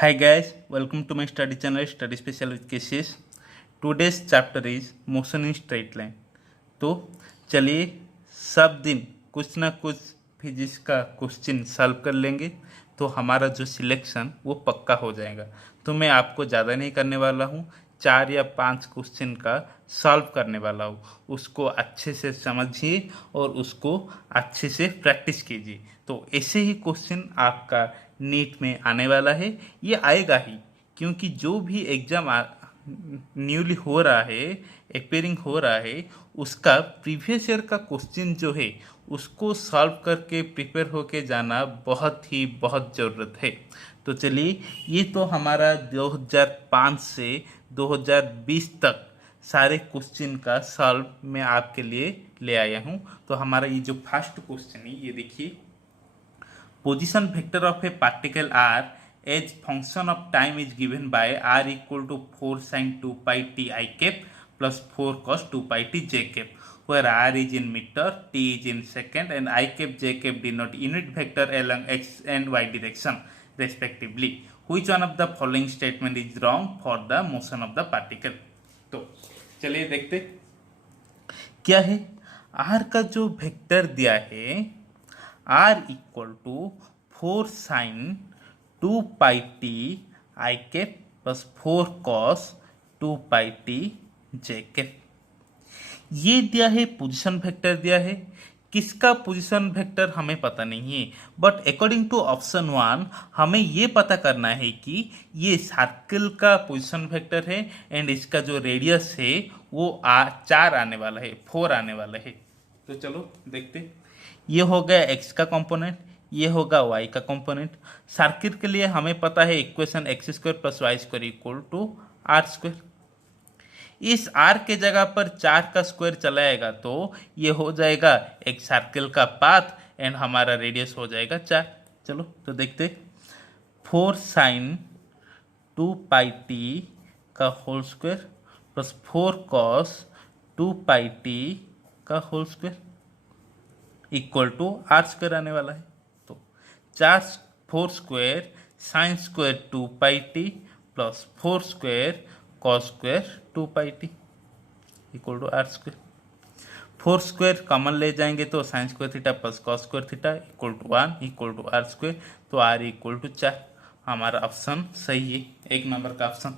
Hi guys, welcome to my study channel Study Special with Cases. Today's chapter is motion in straight line. तो चलिए सब दिन कुछ ना कुछ फिजिक्स का क्वेश्चन सॉल्व कर लेंगे तो हमारा जो सिलेक्शन वो पक्का हो जाएगा। तो मैं आपको ज़्यादा नहीं करने वाला हूँ, 4 या 5 क्वेश्चन का सॉल्व करने वाला हूँ। उसको अच्छे से समझिए और उसको अच्छे से प्रैक्टिस कीजिए। तो ऐसे ही क्वेश्चन आपका नीट में आने वाला है, ये आएगा ही, क्योंकि जो भी एग्ज़ाम न्यूली हो रहा है, अपेयरिंग हो रहा है, उसका प्रीवियस ईयर का क्वेश्चन जो है उसको सॉल्व करके प्रिपेयर होके जाना बहुत ज़रूरत है। तो चलिए, ये तो हमारा 2005 से 2020 तक सारे क्वेश्चन का सॉल्व मैं आपके लिए ले आया हूँ। तो हमारा ये जो फर्स्ट क्वेश्चन है, ये देखिए, position vector of a particle r as function of time is given by r equal to 4 sin 2 pi t I cap plus 4 cos 2 pi t j cap, where r is in meter, t is in second, and I cap j cap denote unit vector along x and y direction respectively. Which one of the following statement is wrong for the motion of the particle? तो चलिए देखते क्या है। r का जो vector दिया है, r equal to 4 sin 2 pi t I cap plus 4 cos 2 pi t j cap, ये दिया है। पोजीशन वेक्टर दिया है, किसका पोजीशन वेक्टर हमें पता नहीं है, बट अकॉर्डिंग टू ऑप्शन 1 हमें ये पता करना है कि ये सर्कल का पोजीशन वेक्टर है एंड इसका जो रेडियस है वो 4 आने वाला है, 4 आने वाला है। तो चलो देखते, ये हो गया x का कंपोनेंट, ये होगा y का कंपोनेंट। सर्किल के लिए हमें पता है equation x square plus y square equal to r square. इस r के जगह पर 4 का स्क्वायर चलाएगा तो ये हो जाएगा एक सर्किल का पाथ एंड हमारा रेडियस हो जाएगा 4। चलो तो देखते, 4 sin 2 pi t का whole square plus 4 cos 2 pi t का whole square equal to r square आने वाला है। तो 4 square sine square 2 pi t plus 4 square cos square 2 pi t equal to r square. 4 square common ले जाएंगे तो sine square theta plus cos square theta equal to 1 equal to r square. तो r equal to 4, हमारा option सही है, 1 number का option.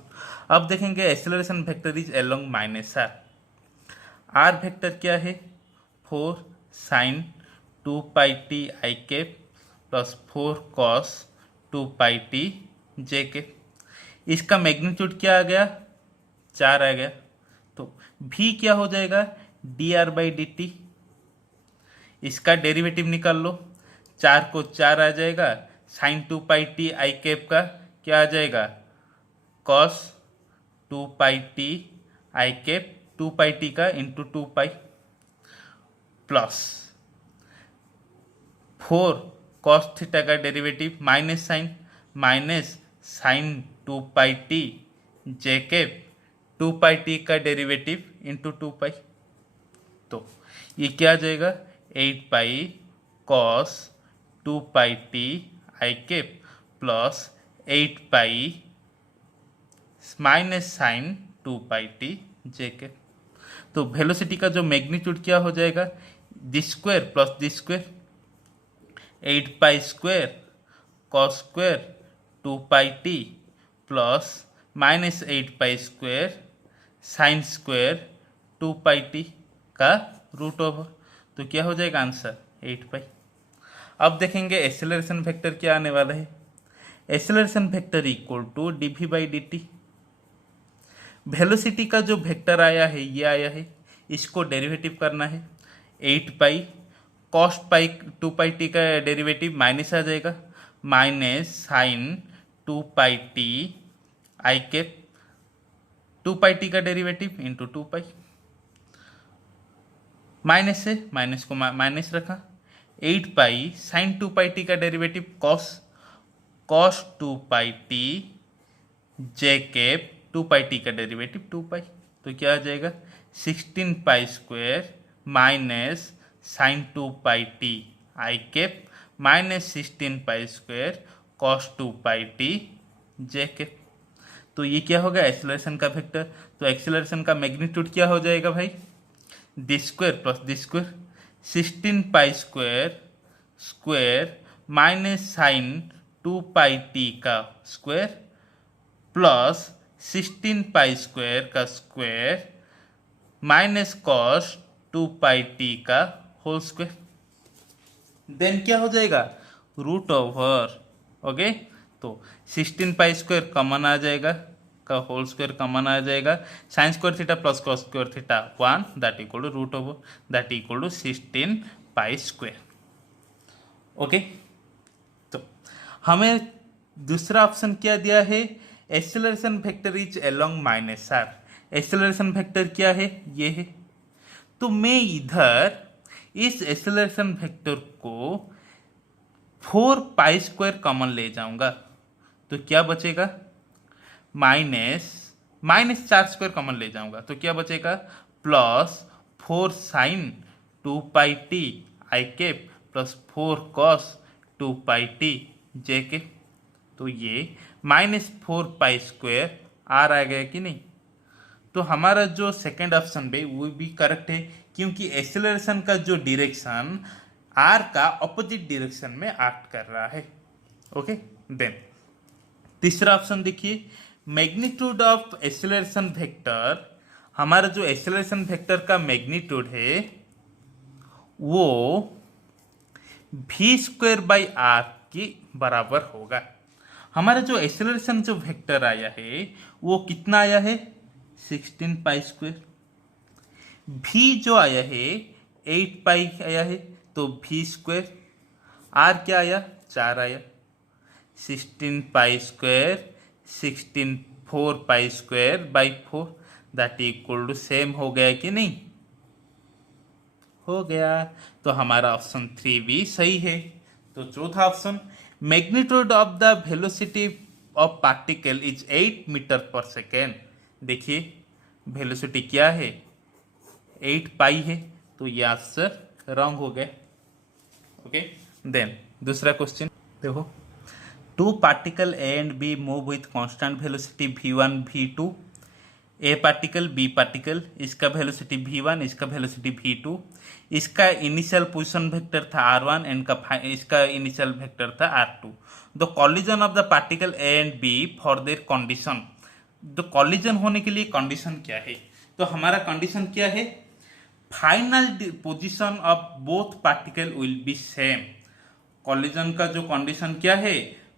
अब देखेंगे acceleration vector is along minus r. R vector क्या है, 4 sin 2 pi t I cap plus 4 cos 2 pi t j cap. इसका मैग्नीट्यूड क्या आ गया, 4 आ गया। तो v क्या हो जाएगा, dr/dt। इसका डेरिवेटिव निकाल लो, 4 को 4 आ जाएगा, sine 2 pi t I cap का क्या आ जाएगा, cos 2 pi t I cap 2 pi t का into 2 pi plus 4 cos theta का derivative minus sine 2 pi t j cap 2 pi t का डेरिवेटिव इंटू 2 pi। तो ये क्या आ जाएगा, 8 pi cos 2 pi t I cap plus 8 pi minus sine 2 pi t j cap. तो velocity का जो मैग्नीट्यूड क्या हो जाएगा, this square plus this square, 8 pi square cos square 2 pi t plus minus 8 pi square sine square 2 pi t का root over. तो क्या हो जाएगा आंसर, 8 pi। अब देखेंगे एक्सेलरेशन वेक्टर क्या आने वाला है। Acceleration vector equal to dv/dt। Velocity का जो वेक्टर आया है ये आया है, इसको डेरिवेटिव करना है। 8 pi कॉस 2 pi t का डेरिवेटिव माइनस आ जाएगा, minus sine 2 pi t I cap 2 pi t का डेरिवेटिव इंटू 2 pi। माइनस से माइनस को माइनस रखा, 8 pi साइन 2 pi t का डेरिवेटिव cos 2 pi t j cap 2 pi t का डेरिवेटिव 2 pi। तो क्या आ जाएगा, 16 pi square minus sine 2 pi t I cap minus 16 pi square cos 2 pi t J K. तो ये क्या होगा, एक्सेलरेशन का वेक्टर। तो एक्सेलरेशन का मैग्नीट्यूड क्या हो जाएगा भाई, d square plus D square 16 pi square square minus sine 2 pi t का स्क्वायर प्लस 16 पाई स्क्वायर का square minus cos 2 pi t का होल स्क्वायर। देन क्या हो जाएगा, रूट ओवर, ओके। तो 16 पाई स्क्वायर कॉमन आ जाएगा, का होल स्क्वायर कॉमन आ जाएगा, sine square theta plus cos square theta 1 that equal to root over that equal to 16 pi square, okay. तो हमें दूसरा ऑप्शन क्या दिया है, acceleration vector is along minus r. Acceleration vector क्या है, ये है। तो मैं इधर इस एक्सेलरेशन वेक्टर को 4 पाई स्क्वायर कॉमन ले जाऊंगा, तो क्या बचेगा, माइनस 4 स्क्वायर कॉमन ले जाऊंगा तो क्या बचेगा, plus 4 sine 2 pi T I cap plus 4 cos 2 pi T J K. तो ये -4 पाई स्क्वायर आर आ गया कि नहीं। तो हमारा जो सेकेंड ऑप्शन है वो भी करेक्ट है, क्योंकि एक्सेलरेशन का जो डायरेक्शन आर का ऑपोजिट डायरेक्शन में एक्ट कर रहा है, ओके। देन तीसरा ऑप्शन देखिए, मैग्नीट्यूड ऑफ एक्सेलरेशन वेक्टर। हमारा जो एक्सेलरेशन वेक्टर का मैग्नीट्यूड है वो v स्क्वायर बाई आर के बराबर होगा। हमारा जो एक्सेलरेशन जो वेक्टर आया है वो कितना आया है, 16 पाई स्क्वायर। v जो आया है 8 पाई आया है, तो v स्क्वायर। r क्या आया, 4 आया। 16 pi square 16 4 pi square by 4 that equal to same हो गया कि नहीं, हो गया। तो हमारा ऑप्शन 3 भी सही है। तो चौथा option, magnitude of the velocity of particle is 8 metre per second. देखिए वेलोसिटी क्या है, 8 पाई है, तो ये आंसर रॉन्ग हो गया, ओके। देन दूसरा क्वेश्चन देखो, two particle A and B move with constant velocity v1 v2। A particle B particle, इसका वेलोसिटी v1, इसका वेलोसिटी v2, इसका इनिशियल पोजीशन वेक्टर था r1 एंड का इसका इनिशियल वेक्टर था r2। The collision of the particle A and B for their condition. तो collision होने के लिए कंडीशन क्या है, तो हमारा कंडीशन क्या है, final position of both particle will be same. Collision का जो कंडीशन क्या है,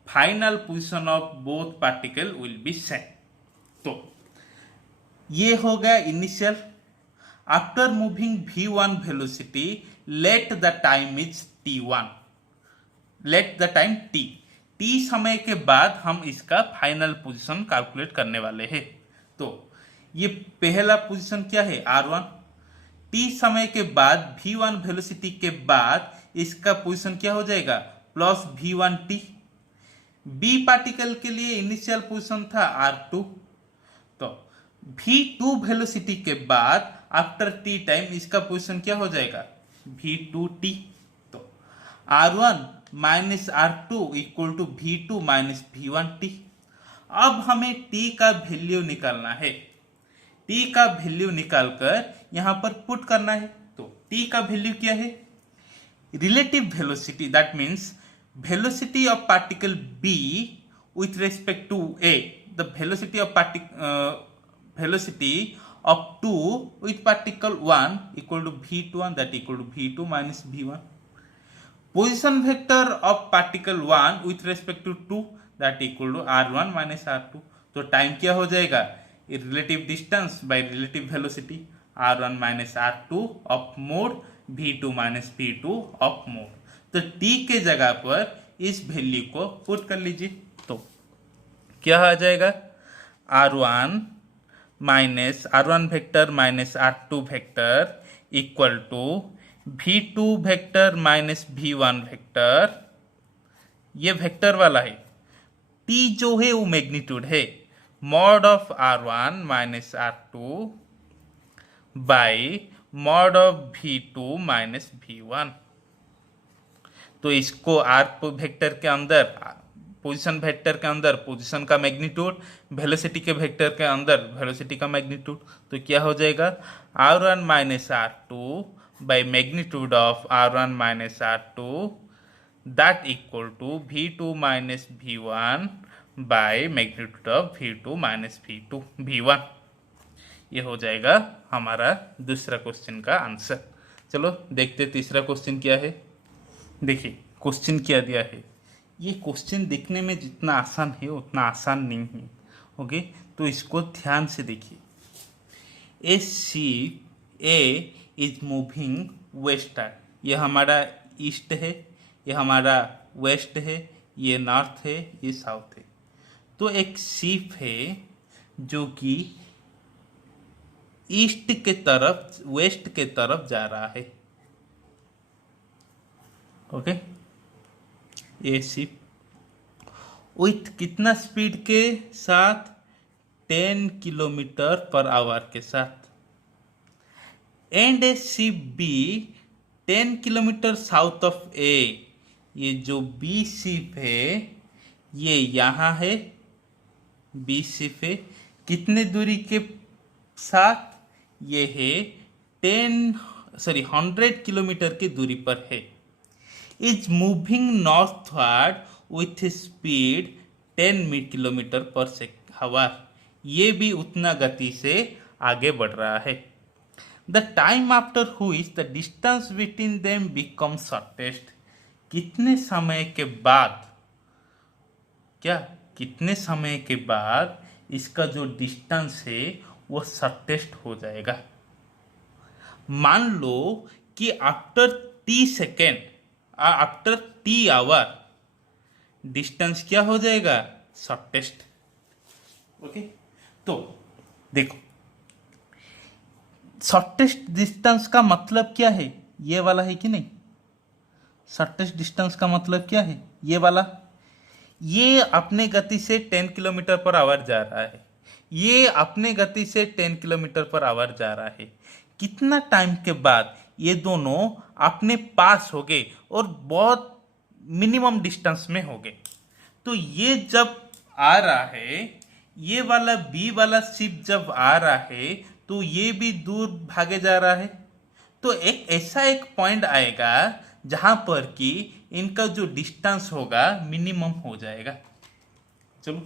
final position of both particle will be same. तो ये हो गया initial. After moving v1 velocity let the time is t1, let the time t समय के बाद हम इसका फाइनल पोजीशन कैलकुलेट करने वाले हैं। तो ये पहला पोजीशन क्या है, r1। t समय के बाद v1 वेलोसिटी के बाद इसका पोजीशन क्या हो जाएगा, प्लस v1t। बी पार्टिकल के लिए इनिशियल पोजीशन था r2, तो v2 वेलोसिटी के बाद आफ्टर t टाइम इसका पोजीशन क्या हो जाएगा, v2t। तो r1 minus r2 equal to v2 minus v1t। अब हमें t का वैल्यू निकालना है, t का वैल्यू निकालकर यहां पर पुट करना है। तो t का वैल्यू क्या है, relative velocity, that means velocity of particle B with respect to A, the velocity of velocity of 2 with particle 1 equal to v1 that equal to v2 minus v1. Position vector of particle 1 with respect to 2 that equal to r1 minus r2. तो time क्या हो जाएगा, relative distance by relative velocity, r1 minus r2 of mode v2 minus v2 of mode. तो t के जगह पर इस value को पुट कर लीजिए, तो क्या आ जाएगा, r1 vector minus r2 vector equal to v2 vector minus v1 vector. ये वेक्टर वाला है, t जो है वो मैग्नीट्यूड है, mod of r1 minus r2 by mod of v2 minus v1। तो इसको r वेक्टर के अंदर पोजीशन वेक्टर के अंदर पोजीशन का मैग्नीट्यूड, वेलोसिटी के वेक्टर के अंदर वेलोसिटी का मैग्नीट्यूड। तो क्या हो जाएगा, r1 minus r2 by magnitude of r1 minus r2 that equal to v2 minus v1 by magnitude of v2 minus v1। ये हो जाएगा हमारा दूसरा क्वेश्चन का आंसर। चलो देखते तीसरा क्वेश्चन क्या है। देखिए क्वेश्चन क्या दिया है। ये क्वेश्चन देखने में जितना आसान है उतना आसान नहीं है। ओके, तो इसको ध्यान से देखिए। ए ship A is moving western, ये हमारा ईस्ट है, ये हमारा वेस्ट है, ये नॉर्थ है, ये साउथ है। तो एक शिप है जो कि ईस्ट के तरफ वेस्ट के तरफ जा रहा है। ओके, ये शिप विथ कितना स्पीड के साथ, 10 किलोमीटर पर आवर के साथ। And A ship B 10 kilometre south of A, ये जो बी शिप है ये यहाँ है, बी शिप है कितने दूरी के साथ, ये है 100 किलोमीटर की दूरी पर है। Is moving northward with speed 10 kilometre per hour, ये भी उतना गति से आगे बढ़ रहा है। The time after which the distance between them become shortest, कितने समय के बाद, क्या कितने समय के बाद इसका जो डिस्टेंस है वो शॉर्टेस्ट हो जाएगा। मान लो कि after t second, after t hour distance क्या हो जाएगा, शॉर्टेस्ट। ओके, तो देखो शॉर्टेस्ट डिस्टेंस का मतलब क्या है, ये वाला है कि नहीं। शॉर्टेस्ट डिस्टेंस का मतलब क्या है, ये वाला। ये अपने गति से 10 किलोमीटर पर आवर जा रहा है, ये अपने गति से 10 किलोमीटर पर आवर जा रहा है। कितना टाइम के बाद ये दोनों अपने पास हो गए और बहुत मिनिमम डिस्टेंस में हो गए। तो ये जब आ रहा है, ये वाला बी वाला शिप जब आ रहा है तो ये भी दूर भागे जा रहा है। तो एक ऐसा एक पॉइंट आएगा जहां पर कि इनका जो डिस्टेंस होगा मिनिमम हो जाएगा। चलो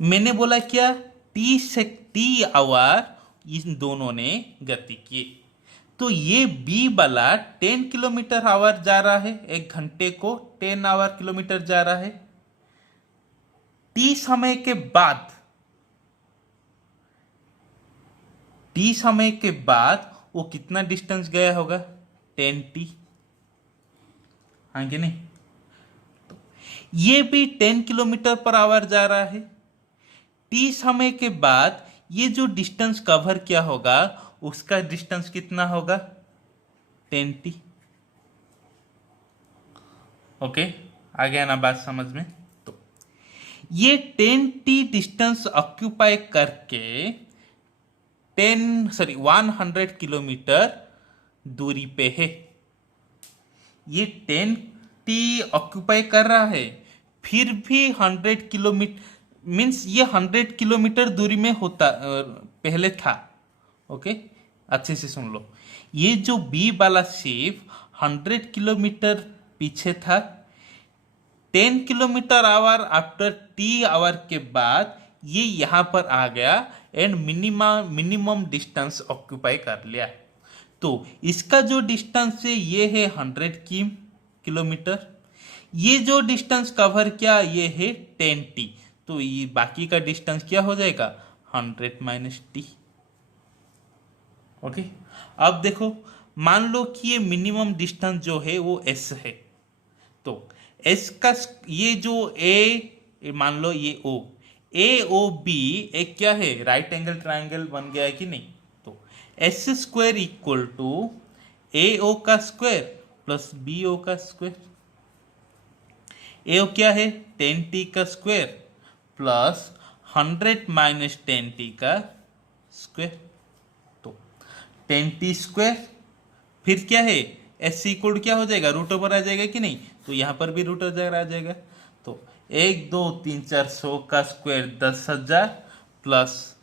मैंने बोला क्या, टी से टी आवर इन दोनों ने गति की। तो ये बी वाला 10 किलोमीटर आवर जा रहा है, एक घंटे को 10 आवर किलोमीटर जा रहा है। टी समय के बाद, टी समय के बाद वो कितना डिस्टेंस गया होगा, 10t, हाँ कि नहीं। तो ये भी 10 किलोमीटर पर आवर जा रहा है। टी समय के बाद ये जो डिस्टेंस कवर किया होगा उसका डिस्टेंस कितना होगा, 10t। ओके, आ गया ना बात समझ में। तो ये 10t डिस्टेंस ऑक्यूपाई करके 100 किलोमीटर दूरी पे है। ये 10t ऑक्यूपाई कर रहा है, फिर भी 100 किलोमीटर मीन्स ये 100 किलोमीटर दूरी में होता पहले था। ओके, अच्छे से सुन लो। ये जो बी वाला शिप 100 किलोमीटर पीछे था, 10 kilometre hour after t hour के बाद ये यहाँ पर आ गया एंड मिनिमम डिस्टेंस ऑक्यूपाई कर लिया। तो इसका जो डिस्टेंस है ये है 100 किलोमीटर, ये जो डिस्टेंस कवर किया ये है 10t। तो ये बाकी का डिस्टेंस क्या हो जाएगा, 100 माइनस टी। ओके, अब देखो मान लो कि ये मिनिमम डिस्टेंस जो है वो s है। तो s का ये जो a मान लो ये o, ए ओ बी एक क्या है, राइट एंगल ट्राइंगल बन गया है कि नहीं। तो एस स्क्वायर इक्वल टू ए ओ का स्क्वायर प्लस बी ओ का स्क्वायर। ए ओ क्या है, 10t का स्क्वायर प्लस 100 माइनस 10t का स्क्वायर। तो 10t स्क्वायर फिर क्या है एस इक्वल क्या हो जाएगा, रूट ओवर आ जाएगा कि नहीं, तो यहाँ पर भी रूट ओवर आ जाएगा। तो 1 2 3 4 100 का square 10,000 plus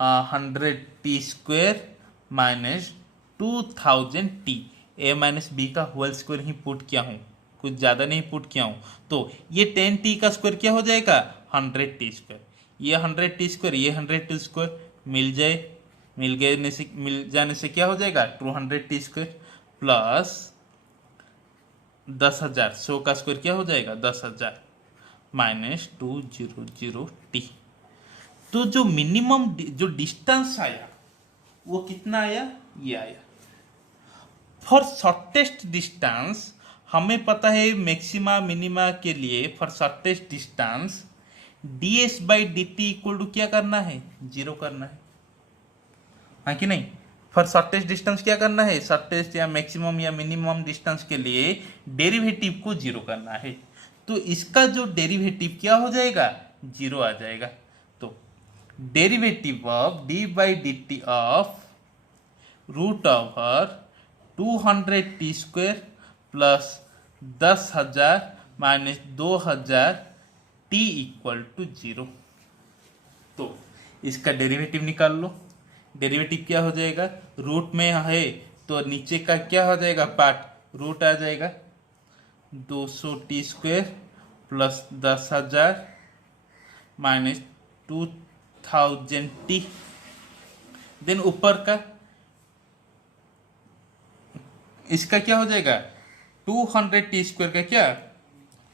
100t² minus 2000t, a minus b का होल स्क्वायर ही पुट किया हूँ, कुछ ज़्यादा नहीं पुट किया हूँ। तो ये 10t का स्क्वायर क्या हो जाएगा, 100t², ये 100t², ये 100t² मिल जाने से क्या हो जाएगा, 200t² प्लस 10,000, 100 का स्क्वायर क्या हो जाएगा 10,000 माइनस 200t। तो जो मिनिमम जो डिस्टेंस आया वो कितना आया, ये आया। फॉर शॉर्टेस्ट डिस्टेंस हमें पता है मैक्सिमा मिनिमा के लिए for shortest distance ds/dt equal to क्या करना है, 0 करना है, हाँ कि नहीं। फॉर शॉर्टेस्ट डिस्टेंस क्या करना है, शॉर्टेस्ट या मैक्सिमम या मिनिमम डिस्टेंस के लिए डेरिवेटिव को 0 करना है। तो इसका जो डेरिवेटिव क्या हो जाएगा, 0 आ जाएगा। तो derivative of d/dt of root over 200t² plus 10,000 minus 2,000t equal to 0। तो इसका डेरिवेटिव निकाल लो। डेरिवेटिव क्या हो जाएगा, रूट में है तो नीचे का क्या हो जाएगा, पार्ट रूट आ जाएगा, 200t² plus 10,000 minus 2000t। Then ऊपर का इसका क्या हो जाएगा, 200t² का क्या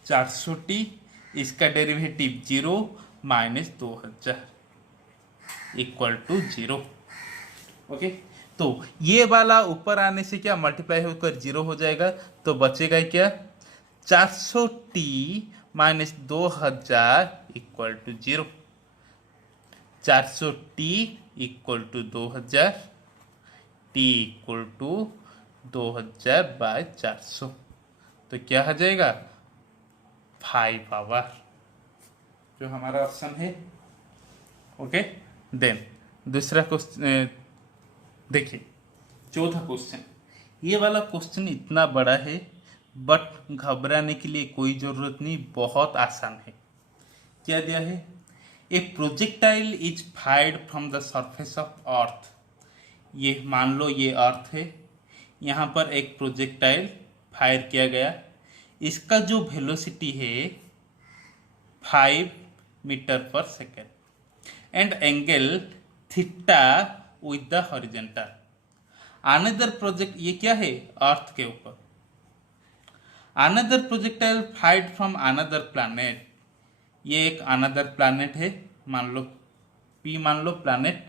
400t, इसका derivative 0 minus 2000 equal to 0। Okay, तो ये वाला ऊपर आने से क्या मल्टीप्लाई होकर 0 हो जाएगा, तो बचेगा क्या 400t minus 2000 equal to 0। 400t equal to 2000, t equal to 2000/400, तो क्या आ जाएगा 5 आवर, जो हमारा ऑप्शन है। ओके, देन दूसरा क्वेश्चन देखिए, चौथा क्वेश्चन। ये वाला क्वेश्चन इतना बड़ा है बट घबराने के लिए कोई ज़रूरत नहीं, बहुत आसान है। क्या दिया है, ए projectile is fired from the surface of earth. ये मान लो ये अर्थ है, यहाँ पर एक प्रोजेक्टाइल फायर किया गया, इसका जो वेलोसिटी है 5 metre per second and angle theta with the horizontal. Another project, ये क्या है अर्थ के ऊपर, another projectile FIDE from another planet, ये एक अनदर प्लैनेट है, मान लो P मान लो प्लैनेट,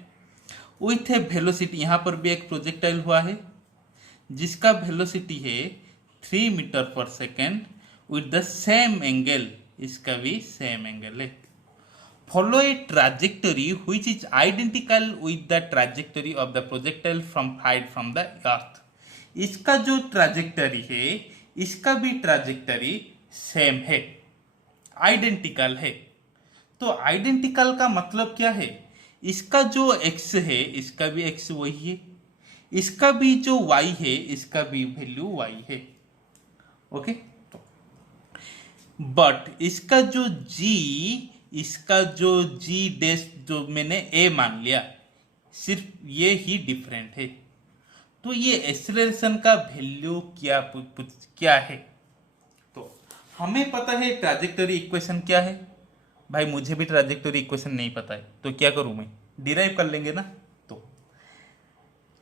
विथ ए वेलोसिटी, यहाँ पर भी एक प्रोजेक्टाइल हुआ है जिसका वेलोसिटी है 3 metre per second with the same angle, इसका भी सेम एंगल है। Follow a trajectory which is identical with the trajectory of the projectile fired from the earth। इसका जो ट्राजेक्टरी है इसका भी ट्राजेक्टरी सेम है, आइडेंटिकल है। तो आइडेंटिकल का मतलब क्या है, इसका जो x है इसका भी x वही है, इसका भी जो y है इसका भी वैल्यू y है। ओके, बट इसका जो g डैश जो मैंने a मान लिया, सिर्फ ये ही डिफरेंट है। तो ये एक्सेलरेशन का वैल्यू क्या है, तो हमें पता है ट्राजेक्टरी इक्वेशन क्या है। भाई मुझे भी ट्राजेक्टरी इक्वेशन नहीं पता है, तो क्या करूं मैं, डिराइव कर लेंगे ना। तो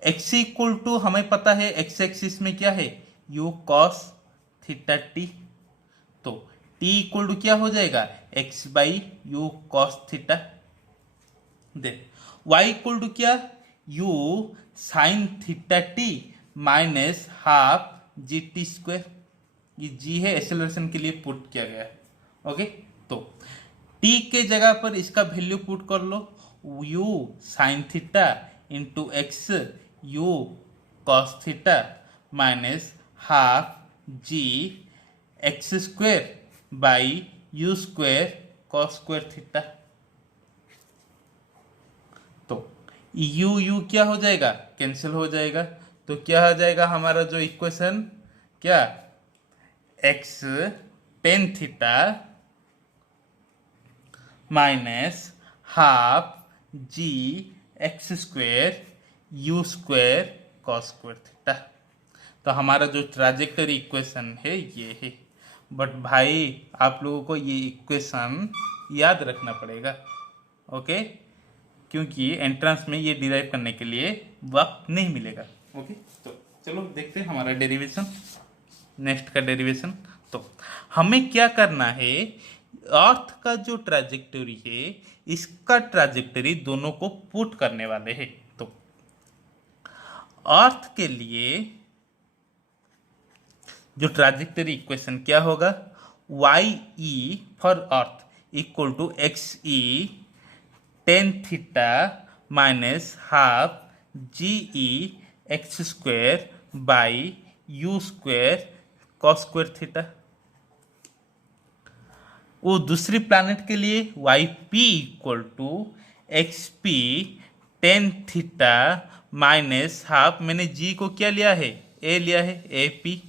x इक्वल टू हमें पता है x एक्सिस में क्या है u cos थीटा t, तो t इक्वल टू क्या हो जाएगा x/u cos theta. Then y equal to क्या u sin theta t minus half gt², ये g है एक्सेलरेशन के लिए पुट किया गया है। ओके, तो t के जगह पर इसका वैल्यू पुट कर लो, u sin theta into x u cos theta minus half g x² by u² cos² theta. तो u क्या हो जाएगा, कैंसिल हो जाएगा, तो क्या हो जाएगा हमारा जो इक्वेशन, क्या x tan theta minus half g x square u square cos square theta. तो हमारा जो ट्राजेक्टरी इक्वेशन है ये है। बट भाई आप लोगों को ये इक्वेशन याद रखना पड़ेगा, ओके, क्योंकि एंट्रेंस में ये डिराइव करने के लिए वक्त नहीं मिलेगा। ओके, तो चलो देखते हैं हमारा डेरिवेशन, नेक्स्ट का डेरिवेशन। तो हमें क्या करना है, अर्थ का जो ट्राजेक्टरी है इसका ट्राजेक्टरी दोनों को पुट करने वाले हैं। तो अर्थ के लिए जो ट्राजेक्टरी इक्वेशन क्या होगा, Y E for earth equal to x e tan theta minus half ji E x square by U square cos square theta. वो दूसरी प्लैनेट के लिए Y P equal to x p tan theta minus half, मैंने जी को क्या लिया है, ए लिया है, ए पी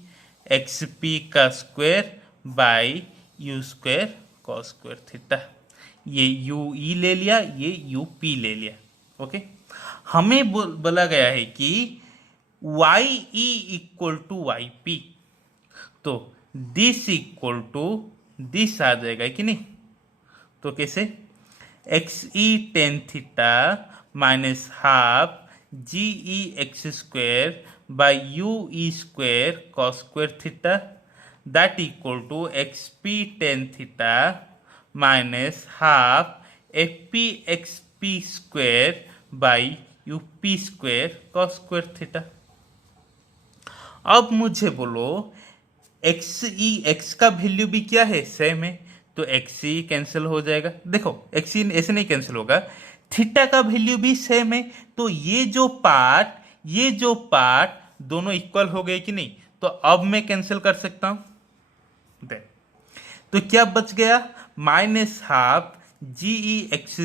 एक्स पी का square by you square cos square theta. ये यू ई ले लिया, ये यू पी ले लिया। ओके, हमें बोला गया है कि y e equal to y p, तो दिस इक्वल टू दिस आ जाएगा कि नहीं। तो कैसे, x e tan theta minus half ji E x square by you E square cos square theta that equal to x p tan theta minus half F P x P square by u P square cos square theta. अब मुझे बोलो x e, x का value भी क्या है, same है, तो x ई cancel हो जाएगा। देखो एक्स ई ऐसे नहीं कैंसिल होगा, थीटा का वैल्यू भी सेम है, तो ये जो पार्ट दोनों इक्वल हो गए कि नहीं। तो अब मैं कैंसिल कर सकता हूं, देख तो क्या बच गया, minus half ji E X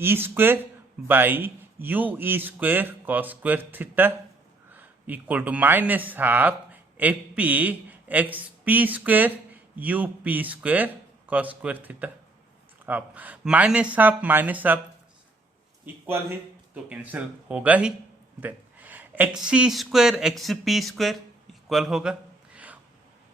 E square by you E square cos square theta equal to minus half F P x P square U P square cos square theta. अब माइनस हाफ इक्वल है तो cancel होगा ही। Then X C square X P square equal होगा,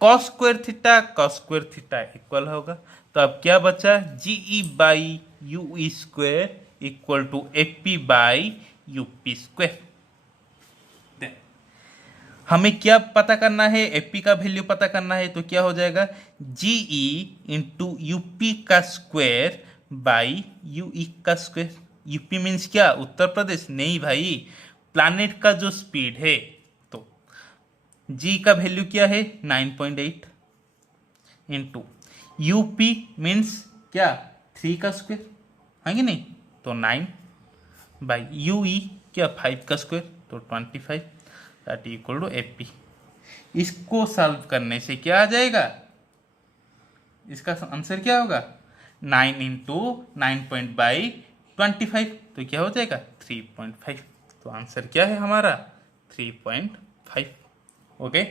cos square theta equal होगा। तो अब क्या बचा, G E by you E square equal to F P by u P square. हमें क्या पता करना है, एफ पी का वैल्यू पता करना है, तो क्या हो जाएगा, जी ई इंटू यू पी का स्क्वायर बाई यू ई का स्क्वायर। यूपी मीन्स क्या, उत्तर प्रदेश नहीं भाई, प्लैनेट का जो स्पीड है। तो जी का वैल्यू क्या है 9.8 इंटू यूपी मीन्स क्या 3 का स्क्वायर है कि नहीं, तो 9 बाई यू ई क्या 5 का स्क्वायर, तो 25 that equal to F p. इसको सॉल्व करने से क्या आ जाएगा, इसका आंसर क्या होगा, 9 इंटू 9.25, तो क्या हो जाएगा 3.5। तो आंसर क्या है हमारा 3.5। Okay,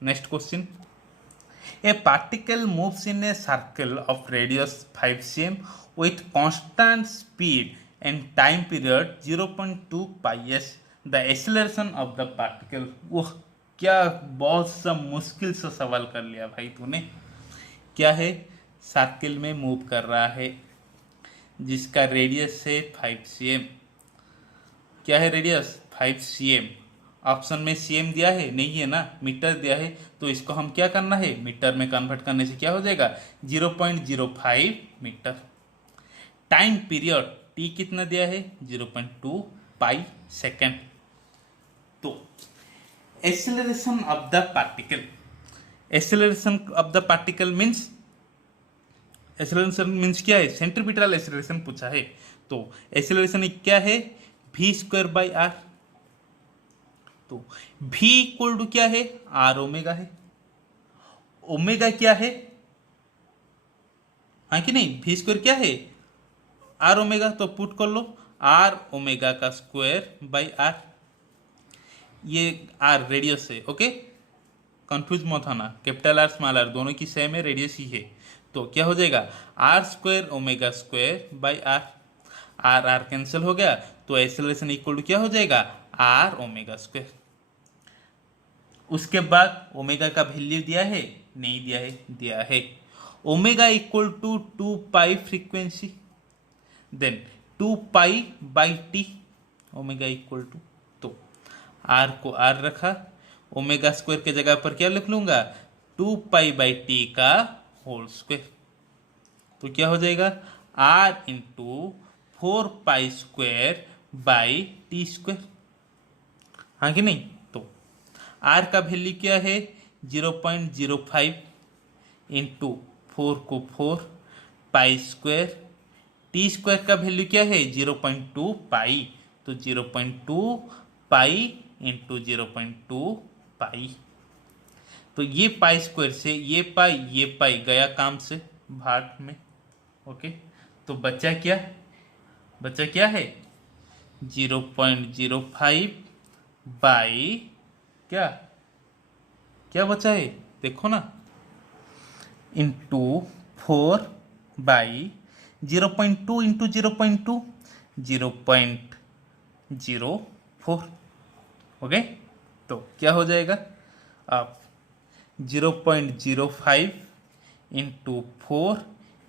next question, a particle moves in a circle of radius 5 cm with constant speed and time period 0.2 pi s. The acceleration of the particle, वो क्या बहुत सा मुश्किल सा सवाल कर लिया भाई तूने। क्या है, सर्किल में मूव कर रहा है जिसका रेडियस है 5 cm। क्या है रेडियस 5 cm, ऑप्शन में cm दिया है नहीं है ना, मीटर दिया है, तो इसको हम क्या करना है, मीटर में कन्वर्ट करने से क्या हो जाएगा 0.05 मीटर। टाइम पीरियड t कितना दिया है 0.2 पाई सेकेंड। तो acceleration of the particle, acceleration of the particle means, acceleration means क्या है, सेंट्रीपिटल एक्सेलरेशन पूछा है। तो एक्सेलरेशन क्या है v स्क्वायर बाई आर। तो v इक्वल टू क्या है, आर ओमेगा है, ओमेगा क्या है, हाँ कि नहीं, v स्क्वायर क्या है आर ओमेगा, तो पुट कर लो आर ओमेगा का स्क्वायर बाई आर। ये आर रेडियस है, ओके, कंफ्यूज मत होना, कैपिटल आर स्मॉल आर दोनों की सेम है, रेडियस ही है। तो क्या हो जाएगा r square omega square by r, r r cancel हो गया, तो एक्सेलरेशन इक्वल टू क्या हो जाएगा आर ओमेगा स्क्वायर। उसके बाद ओमेगा का वैल्यू दिया है, नहीं दिया है, दिया है omega equal to 2 pi frequency, then 2 pi by t, omega equal to, तो आर को आर रखा, ओमेगा स्क्वायर के जगह पर क्या लिख लूंगा 2 पाई बाई टी का होल स्क्वायर, तो क्या हो जाएगा r into 4 pi square by t square, हाँ कि नहीं। तो आर का वैल्यू क्या है 0.05 इंटू 4 को 4 पाई स्क्वायर, टी स्क्वायर का वैल्यू क्या है 0.2 पाई, तो 0.2 पाई इंटू 0.2 पाई, तो ये पाई स्क्वायर से ये पाई गया काम से भाग में, ओके। तो बचा क्या है 0.05 बाई क्या क्या बचा है देखो ना, इंटू 4/0.2 इंटू 0.2 0.04, ओके। तो क्या हो जाएगा अब 0.05 इंटू 4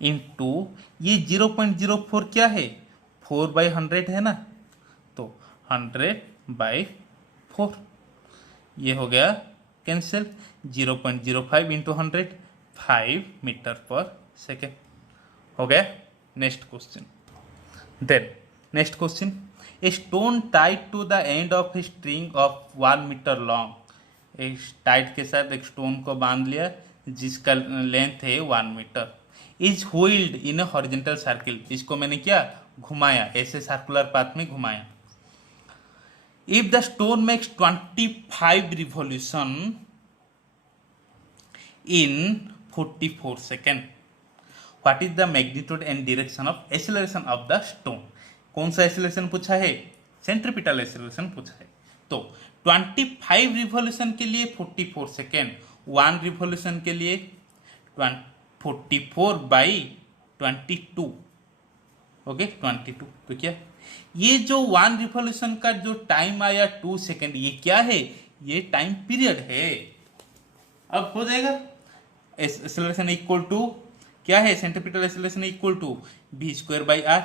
इंटू ये 0.04 क्या है 4/100 है ना, तो 100/4, ये हो गया cancel, 0.05 into 100 5 metre per second हो गया। Next question, then next question, a stone tied to the end of a string of 1 metre long, एक टाइट के साथ एक स्टोन को बांध लिया जिसका लेंथ है 1 metre, is whirled in a horizontal circle, इसको मैंने क्या घुमाया, ऐसे सर्कुलर पाथ में घुमाया, if the stone makes 25 revolution in 44 second, what is the magnitude and direction of acceleration of the stone, कौन सा एक्सेलरेशन पूछा है सेंट्रीपिटल एक्सेलरेशन पूछा है। तो 25 रिवॉल्यूशन के लिए 44 सेकेंड, 1 रिवॉल्यूशन के लिए 44/22, ओके 22, तो क्या ये जो 1 रिवॉल्यूशन का जो टाइम आया 2 सेकेंड, ये क्या है ये टाइम पीरियड है। अब हो जाएगा एक्सेलरेशन इक्वल टू क्या है centripetal acceleration equal to v square by r,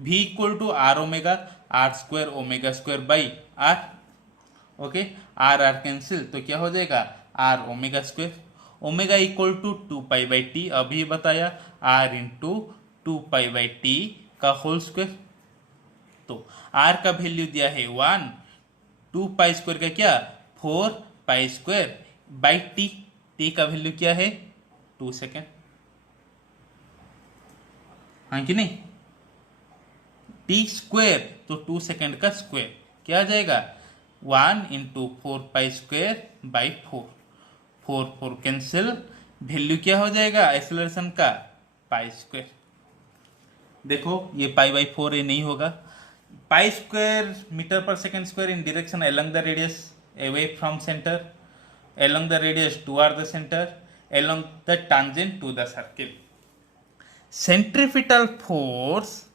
v equal to r omega, r square omega square by r, okay, r r cancel, तो क्या हो जाएगा r omega square, omega equal to 2 pi t अभी बताया, r into 2 pi t का whole square, तो r का value दिया है 1, 2 पाई स्क्वायर का क्या 4 pi square by t, t का वैल्यू क्या है 2 सेकेंड, हाँ कि नहीं, टी स्क्वायर तो 2 सेकेंड का स्क्वायर क्या आ जाएगा 1 into 4 pi square by 4 cancel, value क्या हो जाएगा एक्सेलरेशन का पाई स्क्वायर, देखो ये पाई/4 ये नहीं होगा, pi square metre per second square in direction along the radius away from center, along the radius toward the center, along the tangent to the circle। Centripetal force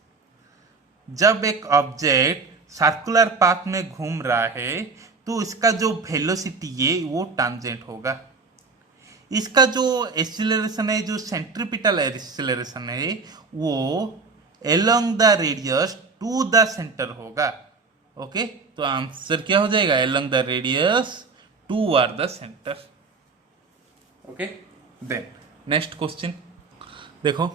जब एक object circular path में घूम रहा है तो इसका जो velocity है वो टांजेंट होगा, इसका जो एक्सीलरेशन है जो सेंट्रीपिटल एक्सीलरेशन है वो along the radius to the center होगा, ओके। तो आंसर क्या हो जाएगा along the radius toward the center, okay. Then next question देखो,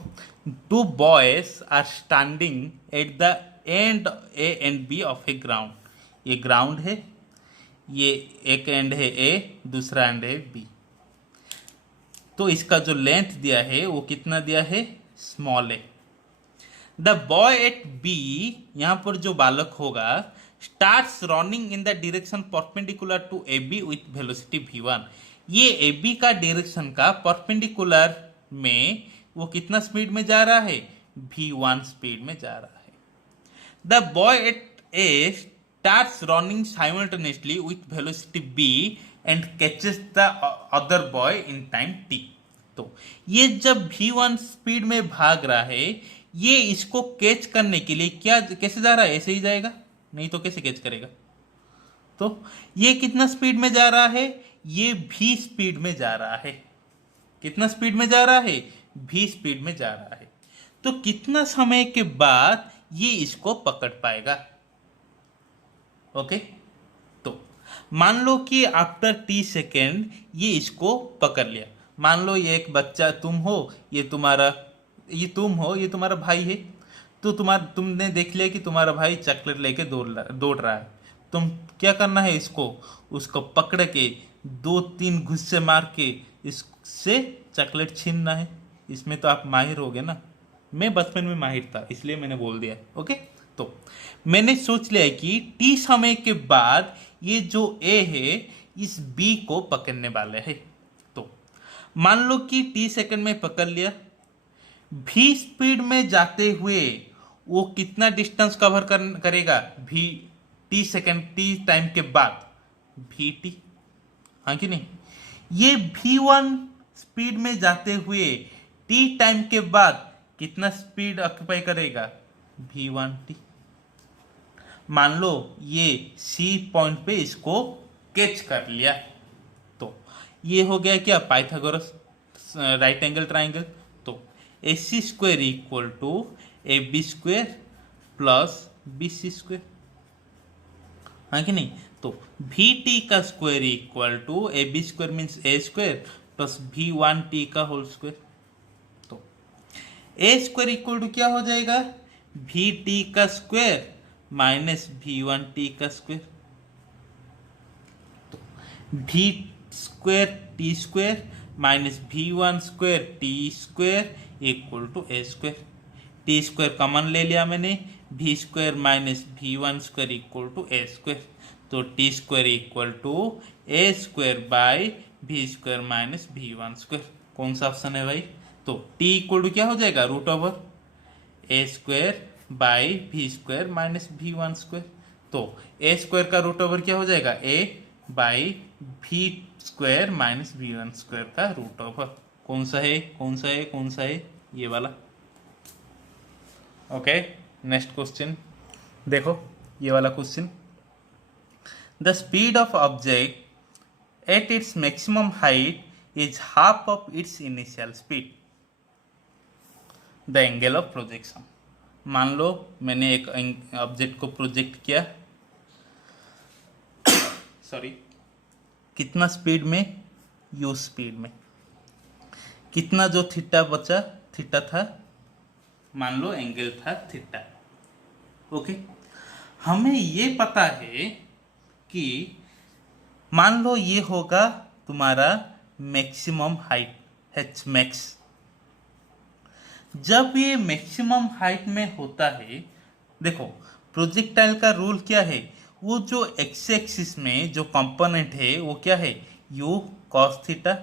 2 boys are standing at the end A and B of a ground, ये ground है, ये एक एंड है A, दूसरा एंड है B, तो इसका जो लेंथ दिया है वो कितना दिया है स्मॉल है। द बॉय एट बी, यहां पर जो बालक होगा starts running in the direction perpendicular to A B with velocity v1, ये ए बी का डायरेक्शन का परपेंडिकुलर में वो कितना स्पीड में जा रहा है v1 स्पीड में जा रहा है। The boy eight A starts running simultaneously with velocity b and catches the other boy in time t। तो ये जब v1 स्पीड में भाग रहा है, ये इसको कैच करने के लिए क्या कैसे जा रहा है? ऐसे ही जाएगा, नहीं तो कैसे कैच करेगा? तो ये कितना स्पीड में जा रहा है? ये v स्पीड में जा रहा है। कितना स्पीड में जा रहा है? v स्पीड में जा रहा है। तो कितना समय के बाद ये इसको पकड़ पाएगा? ओके, तो मान लो कि आफ्टर t सेकेंड ये इसको पकड़ लिया। मान लो ये एक बच्चा तुम हो, ये तुम हो, ये तुम्हारा भाई है। तो तुमने देख लिया कि तुम्हारा भाई चॉकलेट लेके दौड़ रहा है। तुम क्या करना है? उसको पकड़ के 2-3 घुस्से मार के इससे चॉकलेट छीनना है। इसमें तो आप माहिर हो गए ना। मैं बचपन में माहिर था, इसलिए मैंने बोल दिया। ओके, तो मैंने सोच लिया कि टी समय के बाद ये जो ए है इस बी को पकड़ने वाले है। तो मान लो कि टी सेकंड में पकड़ लिया। भी स्पीड में जाते हुए वो कितना डिस्टेंस कवर करेगा? भी टी सेकंड टी टाइम के बाद भी टी, हाँ कि नहीं? ये v1 स्पीड में जाते हुए टी टाइम के बाद कितना स्पीड ऑक्यूपाई करेगा? v1t। मान लो ये सी पॉइंट पे इसको कैच कर लिया। तो ये हो गया क्या? Pythagoras right angle triangle. तो AC square equal to AB square plus BC square, हाँ कि नहीं? तो VT का square equal to AB square means A square plus V1t का होल स्क्वायर। तो A स्क्वायर इक्वल टू क्या हो जाएगा? VT का स्क्वायर माइनस V1t का स्क्वायर। तो V square T square minus V1 square T square equal to A square. T square common ले लिया मैंने, V square minus V1 square equal to A square. तो T square equal to A square by V square minus V1 square. कौन सा option है भाई? तो t equal to क्या हो जाएगा? Root over A square by V square minus V1 square. तो A स्क्वायर का रूट ओवर क्या हो जाएगा? A by V square minus V1 square का रूट ओवर। कौन सा है? कौन सा है? कौन सा है? ये वाला। ओके, नेक्स्ट क्वेश्चन देखो, ये वाला question. The speed of object at its maximum height is half of its initial speed. The angle of projection. मान लो मैंने एक ऑब्जेक्ट को प्रोजेक्ट किया, सॉरी, कितना स्पीड में? u स्पीड में। कितना जो थीटा बचा? थीटा था, मान लो एंगल था थीटा। ओके, हमें ये पता है कि मान लो ये होगा तुम्हारा मैक्सिमम हाइट h मैक्स। जब ये मैक्सिमम हाइट में होता है, देखो प्रोजेक्टाइल का रूल क्या है? वो जो एक्स एक्सिस में जो कंपोनेंट है वो क्या है? u cos theta.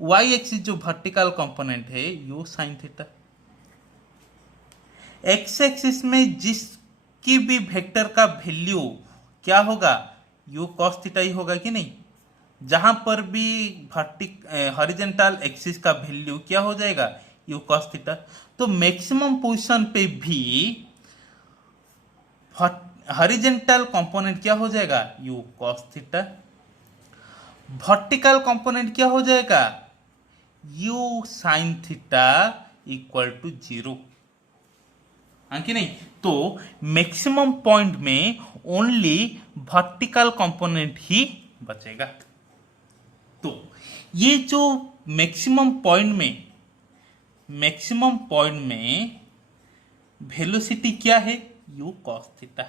Y axis जो वर्टिकल कंपोनेंट है u sin theta. X axis में जिसकी भी वेक्टर का वैल्यू क्या होगा? u cos थीटा ही होगा कि नहीं? जहां पर भी हॉरिजॉन्टल एक्सिस का वैल्यू क्या हो जाएगा? u cos theta. तो मैक्सिमम पोजीशन पे भी हॉरिजॉन्टल कंपोनेंट क्या हो जाएगा? u cos theta. Vertical component क्या हो जाएगा? u sin theta equal to 0, हाँ कि नहीं? तो मैक्सिमम पॉइंट में ओनली वर्टिकल कंपोनेंट ही बचेगा। तो ये जो मैक्सिमम पॉइंट में वेलोसिटी क्या है? u cos थीटा,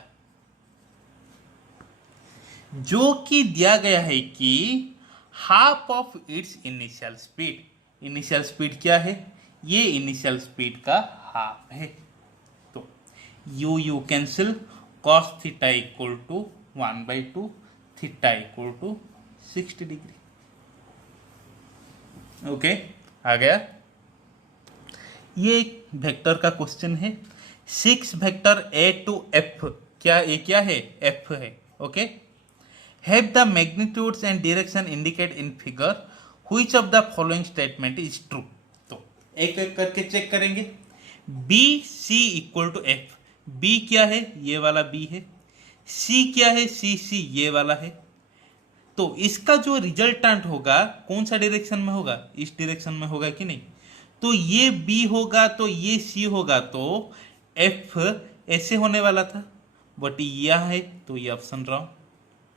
जो कि दिया गया है कि half of its initial speed. Initial speed क्या है? ये इनिशियल स्पीड का हाफ है। तो u cancel, cos theta equal to 1/2, theta equal to 60 degree. Okay, आ गया। ये एक वेक्टर का क्वेश्चन है। 6 वेक्टर a to f क्या ये क्या है, एफ है। Okay, have the magnitudes and direction indicate in figure, which of the following statement is true. तो एक एक करके चेक करेंगे। B C equal to F, B क्या है, ये वाला बी है। सी क्या है, सी सी ये वाला है। तो इसका जो रिजल्टेंट होगा कौन सा डायरेक्शन में होगा, इस डायरेक्शन में होगा कि नहीं। तो ये बी होगा तो ये सी होगा, तो एफ ऐसे होने वाला था, बट यह है तो ये option wrong.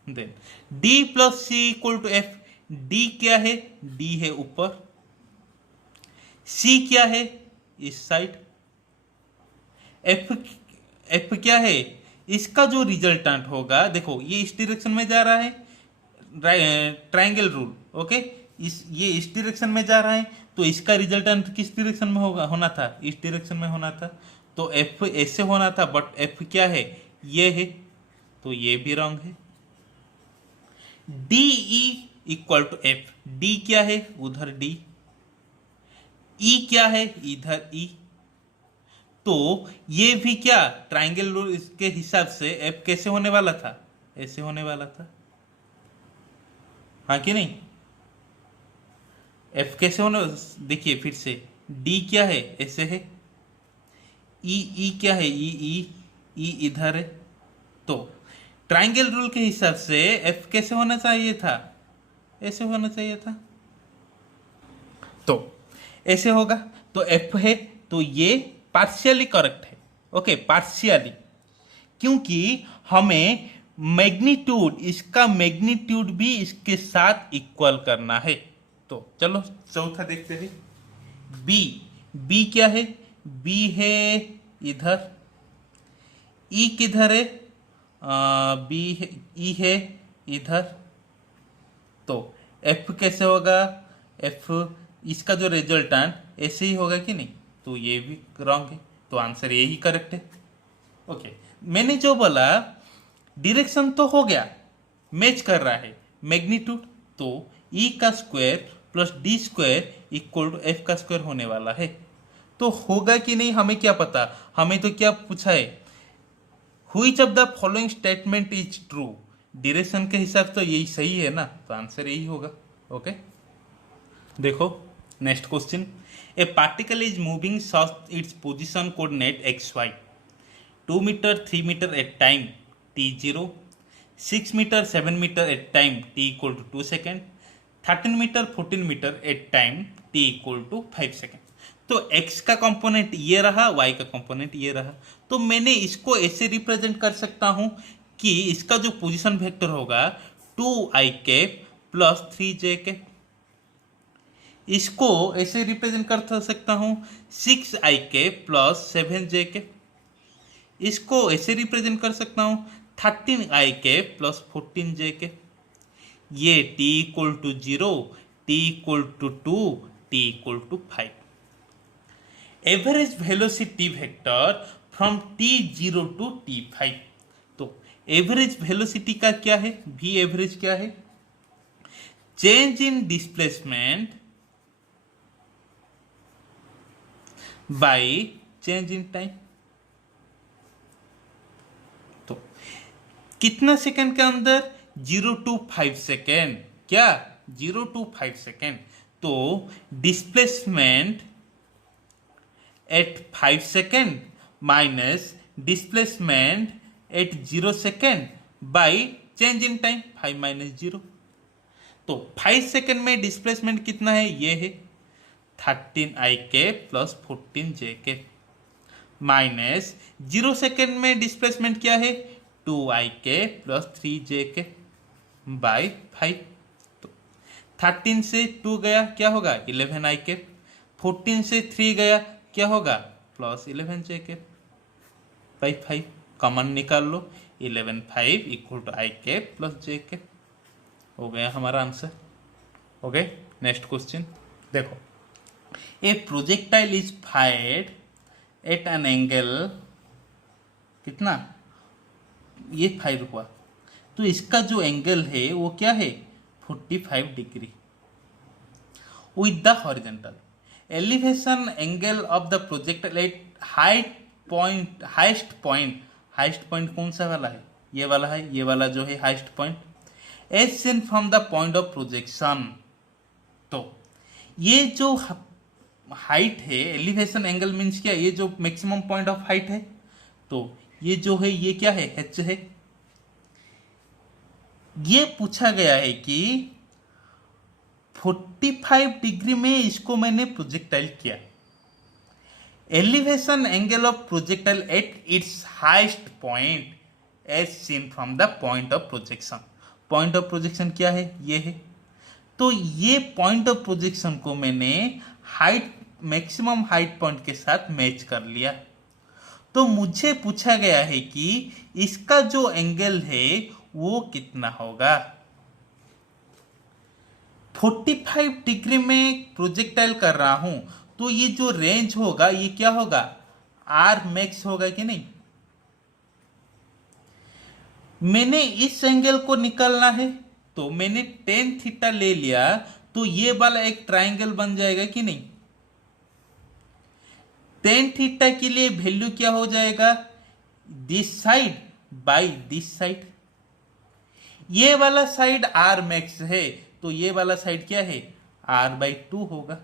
Then D plus C equal to F, D क्या है, डी है ऊपर, सी क्या है इस साइड, एफ एफ क्या है, इसका जो रिजल्टेंट होगा, देखो ये इस डायरेक्शन में जा रहा है, ट्रायंगल रूल। ओके, ये इस डायरेक्शन में जा रहा है, तो इसका रिजल्टेंट किस डायरेक्शन में होगा, होना था इस डायरेक्शन में होना था। तो एफ ऐसे होना था, बट एफ क्या है, ये है, तो ये भी रॉन्ग है। D E equal to F, D क्या है उधर डी, ई क्या है इधर ई, तो ये भी क्या ट्रायंगल रूल के हिसाब से एफ कैसे होने वाला था, ऐसे होने वाला था, हाँ कि नहीं। एफ कैसे होने, देखिए फिर से, डी क्या है ऐसे है, ई क्या है, ई इधर है, तो ट्रायंगल रूल के हिसाब से एफ कैसे होना चाहिए था, ऐसे होना चाहिए था, तो ऐसे होगा। तो एफ है, तो ये पार्शियली करेक्ट है। ओके, पार्शियली, क्योंकि हमें मैग्नीट्यूड, इसका मैग्नीट्यूड भी इसके साथ इक्वल करना है। तो चलो चौथा देखते हैं। बी, बी क्या है, बी है इधर, ई किधर है, बी है, ई है इधर, तो एफ कैसे होगा, एफ इसका जो रिजल्टेंट ऐसे ही होगा कि नहीं, तो ये भी रॉन्ग है, तो आंसर यही करेक्ट है। ओके, मैंने जो बोला डायरेक्शन तो हो गया, मैच कर रहा है मैग्नीट्यूड, तो ई का square plus D square equal to F का स्क्वायर होने वाला है, तो होगा कि नहीं हमें क्या पता, हमें तो क्या पूछा है, which of the following statement is true, direction के हिसाब से तो यही सही है ना, तो आंसर यही होगा। ओके, देखो next question, a particle is moving such its position coordinate x y 2 metre 3 metre at time t0, 6 metre 7 metre at time t equal to 2 second, 13 metre 14 metre at time t equal to 5 second. तो x का component ये रहा, y का component ये रहा, तो मैंने इसको ऐसे रिप्रेजेंट कर सकता हूं कि इसका जो पोजीशन वेक्टर होगा 2i cap plus 3j cap, इसको ऐसे रिप्रेजेंट कर सकता हूं 6i cap plus 7j cap, इसको ऐसे रिप्रेजेंट कर सकता हूं 13i cap plus 14j cap, ये t equal to 0, t equal to 2, t equal to 5। Average velocity vector from t0 to t5, तो एवरेज वेलोसिटी का क्या है, v एवरेज क्या है, change in displacement by change in time. तो कितना second के अंदर, 0 to 5 सेकेंड, क्या 0 to 5 सेकेंड, तो displacement eight 5 second minus displacement eight 0 second by change in time 5 minus 0। तो 5 सेकेंड में डिस्प्लेसमेंट कितना है, ये है 13i के प्लस 14j के, माइनस 0 सेकेंड में डिस्प्लेसमेंट क्या है 2i के प्लस 3j के बाई 5। तो 13 से 2 गया क्या होगा 11i के, 14 से 3 गया क्या होगा प्लस 11j के बाई 5, कॉमन निकाल लो, 11 5 इक्वल टू i के प्लस j के, हो गया हमारा आंसर। ओके, नेक्स्ट क्वेश्चन देखो, ए projectile is fired eight an angle, कितना, ये फायर हुआ, तो इसका जो एंगल है वो क्या है 45 degree with the horizontal, elevation angle of the projectile eight highest point highest point कौन सा वाला है? ये वाला है, ये वाला जो है highest point, as seen from the point of projection. तो ये जो हाइट है, एलिवेशन एंगल मीन्स क्या, ये जो मैक्सिमम पॉइंट ऑफ हाइट है, तो ये जो है ये क्या है, एच है। ये पूछा गया है कि 45 डिग्री में इसको मैंने प्रोजेक्टाइल किया, elevation angle of projectile at its highest point as seen from the point of projection. Point of projection क्या है, ये है। तो ये पॉइंट ऑफ प्रोजेक्शन को मैंने हाइट, मैक्सिमम हाइट पॉइंट के साथ मैच कर लिया। तो मुझे पूछा गया है कि इसका जो एंगल है वो कितना होगा। 45 डिग्री में प्रोजेक्टाइल कर रहा हूं, तो ये जो रेंज होगा ये क्या होगा, आर मैक्स होगा कि नहीं। मैंने इस एंगल को निकालना है, तो मैंने टेन थीटा ले लिया, तो ये वाला एक ट्राइंगल बन जाएगा कि नहीं। टेन थीटा के लिए वैल्यू क्या हो जाएगा, this side by this side. ये वाला साइड आर मैक्स है, तो ये वाला साइड क्या है, आर बाई 2 होगा।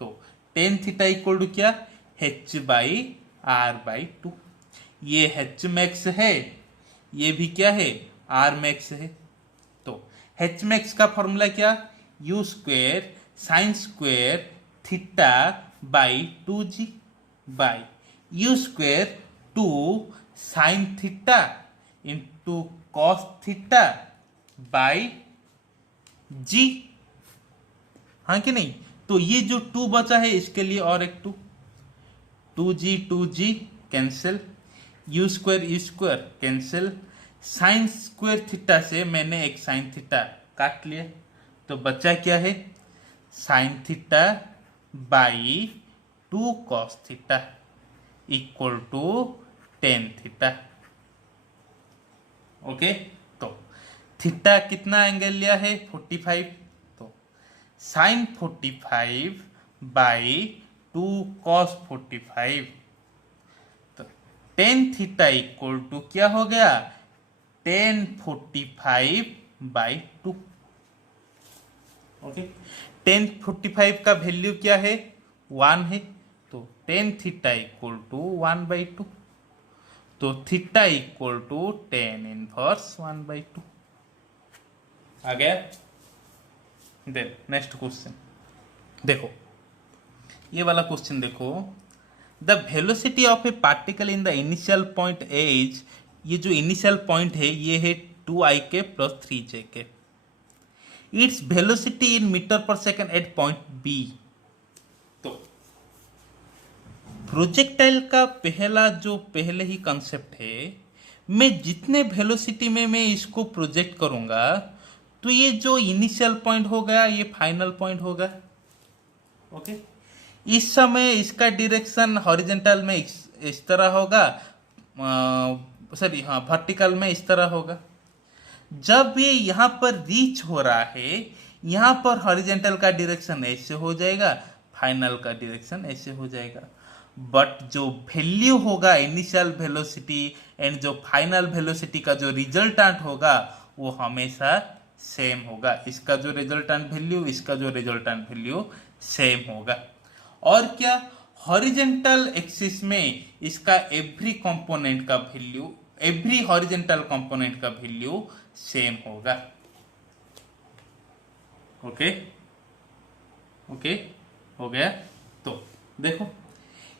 तो टेन थीटा इक्वल टू क्या, एच बाई आर बाई 2। ये एच मैक्स है, ये भी क्या है, आर मैक्स है। तो एच मैक्स का फॉर्मूला क्या, U square sine square theta by 2g by U square 2 sine theta into cos theta by G, हाँ कि नहीं। तो ये जो 2 बचा है इसके लिए और एक 2 G cancel, U square cancel, sine square theta से मैंने एक साइन थीटा काट लिया, तो बचा क्या है, sine theta by 2 cos theta equal to tan theta. Okay, तो थीटा कितना एंगल लिया है, 45, तो साइन 45 बाई 2 कॉस 45, तो टेन थीटा इक्वल टू क्या हो गया, टेन 45 बाई 2। ओके, टेन 45 का वैल्यू क्या है, 1 है, तो tan theta equal to 1 by 2, तो theta equal to tan inverse 1 by 2 आ गया। देन नेक्स्ट क्वेश्चन देखो, ये वाला क्वेश्चन देखो, the velocity of a particle in the initial point as, ये जो इनिशियल पॉइंट है ये है 2ik plus 3jk, its velocity in metre per second at point B. तो प्रोजेक्टाइल का पहला जो पहले ही कंसेप्ट है, मैं जितने वेलोसिटी में मैं इसको प्रोजेक्ट करूंगा, तो ये जो इनिशियल पॉइंट होगा ये फाइनल पॉइंट होगा। ओके, इस समय इसका डायरेक्शन हॉरिजॉन्टल में इस तरह होगा, सॉरी हाँ वर्टिकल में इस तरह होगा। जब ये यहाँ पर रीच हो रहा है, यहाँ पर हॉरिजॉन्टल का डायरेक्शन ऐसे हो जाएगा, फाइनल का डायरेक्शन ऐसे हो जाएगा। बट जो वैल्यू होगा इनिशियल वेलोसिटी एंड जो फाइनल वेलोसिटी का जो रिजल्टेंट होगा वो हमेशा सेम होगा। इसका जो रिजल्टेंट वैल्यू, इसका जो रिजल्टेंट वैल्यू सेम होगा। और क्या, हॉरिजॉन्टल एक्सिस में इसका एवरी कंपोनेंट का वैल्यू, एवरी हॉरिजॉन्टल कंपोनेंट का वैल्यू सेम होगा। ओके ओके, हो गया। तो देखो,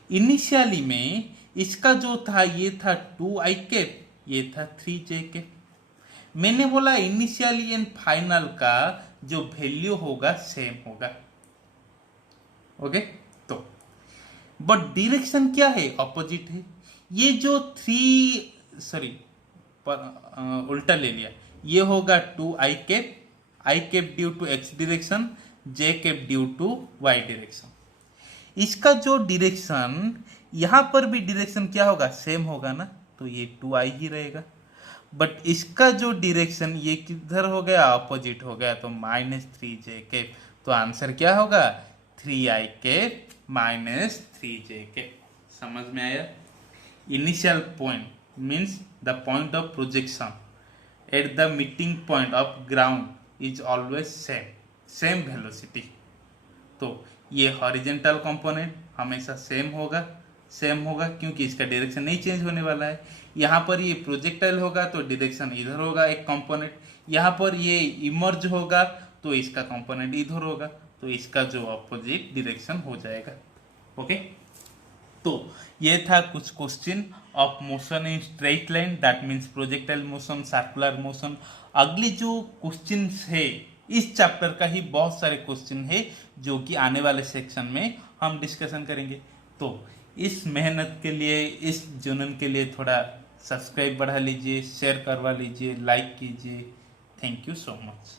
इनिशियली में इसका जो था ये था 2ik, ये था 3jk। मैंने बोला इनिशियली एंड फाइनल का जो वैल्यू होगा सेम होगा। ओके, तो बट डायरेक्शन क्या है, ऑपोजिट है। ये जो उल्टा ले लिया, ये होगा 2ik, i cap due to x direction, j cap due to y direction. इसका जो डायरेक्शन, यहां पर भी डायरेक्शन क्या होगा, सेम होगा ना, तो ये 2i ही रहेगा। बट इसका जो डायरेक्शन ये किधर हो गया, ऑपोजिट हो गया, तो -3jk। तो आंसर क्या होगा, 3ik -3jk। समझ में आया। Initial point means the point of projection at the meeting point of ground is always same velocity. तो ये हॉरिजेंटल कंपोनेंट हमेशा सेम होगा क्योंकि इसका डायरेक्शन नहीं चेंज होने वाला है। यहाँ पर ये प्रोजेक्टाइल होगा तो डायरेक्शन इधर होगा एक कंपोनेंट, यहाँ पर ये इमर्ज होगा तो इसका कंपोनेंट इधर होगा, तो इसका जो अपोजिट डायरेक्शन हो जाएगा। ओके, तो ये था कुछ question of motion in straight line, that means projectile motion, circular motion. अगली जो क्वेश्चन है इस चैप्टर का ही बहुत सारे क्वेश्चन है जो कि आने वाले सेक्शन में हम डिस्कशन करेंगे। तो इस मेहनत के लिए, इस जुनून के लिए थोड़ा सब्सक्राइब बढ़ा लीजिए, शेयर करवा लीजिए, लाइक कीजिए। Thank you so much.